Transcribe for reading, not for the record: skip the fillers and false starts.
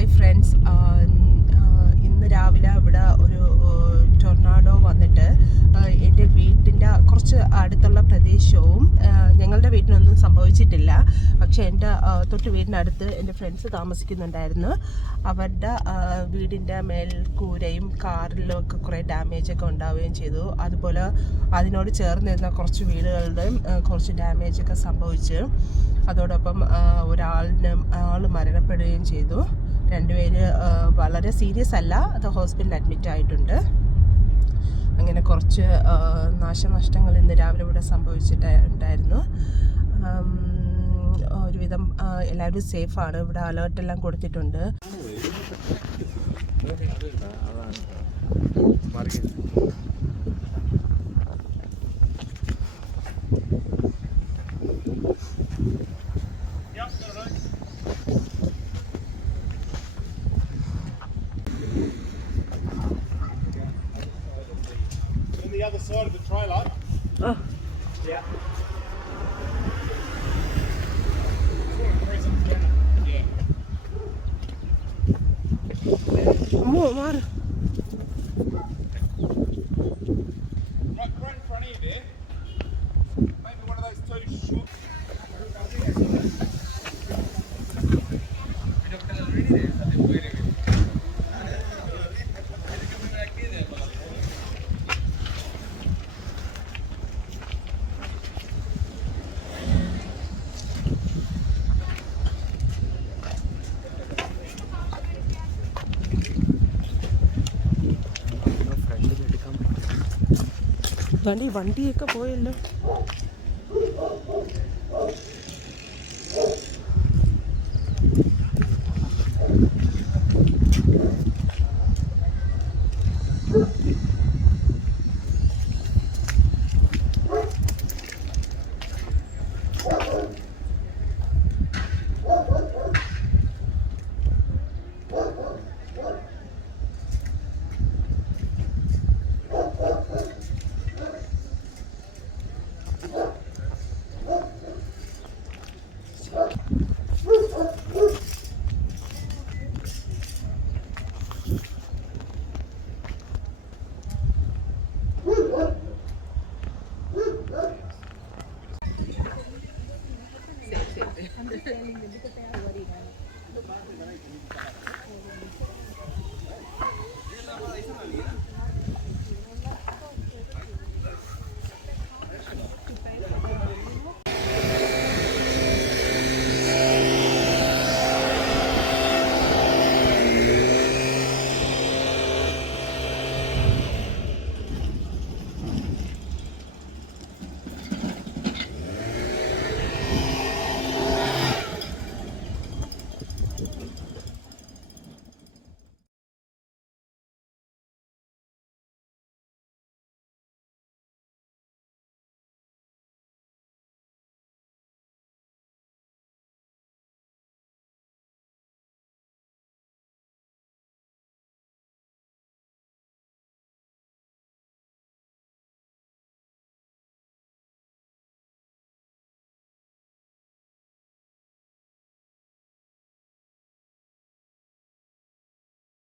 Hi friends, ഇന്ന് രാവിലെ ഇവിടെ ഒരു ടൊർണാഡോ വന്നിട്ട് എൻ്റെ വീട്ടിൻ്റെ കുറച്ച് അടുത്തുള്ള പ്രദേശവും ഞങ്ങളുടെ വീട്ടിനൊന്നും സംഭവിച്ചിട്ടില്ല. പക്ഷേ എൻ്റെ തൊട്ട് വീടിനടുത്ത് എൻ്റെ ഫ്രണ്ട്സ് താമസിക്കുന്നുണ്ടായിരുന്നു. അവരുടെ വീടിൻ്റെ മേൽക്കൂരയും കാറിലും ഒക്കെ കുറേ ഡാമേജൊക്കെ ഉണ്ടാവുകയും ചെയ്തു. അതുപോലെ അതിനോട് ചേർന്നിരുന്ന കുറച്ച് വീടുകളുടെയും കുറച്ച് ഡാമേജൊക്കെ സംഭവിച്ചു. അതോടൊപ്പം ആൾ മരണപ്പെടുകയും ചെയ്തു. രണ്ടുപേര് വളരെ സീരിയസ് അല്ല, അത് ഹോസ്പിറ്റലിൽ അഡ്മിറ്റ് ആയിട്ടുണ്ട്. അങ്ങനെ കുറച്ച് നാശനഷ്ടങ്ങൾ ഇന്ന് രാവിലെ ഇവിടെ സംഭവിച്ചിട്ടുണ്ടായിരുന്നു. ഒരുവിധം എല്ലാവരും സേഫാണ്. ഇവിടെ അലേർട്ടെല്ലാം കൊടുത്തിട്ടുണ്ട്. The other side of the trailer. Oh. Yeah. More. Right in front of you there. Maybe one of those two short. വണ്ടിയൊക്കെ പോയല്ലോ.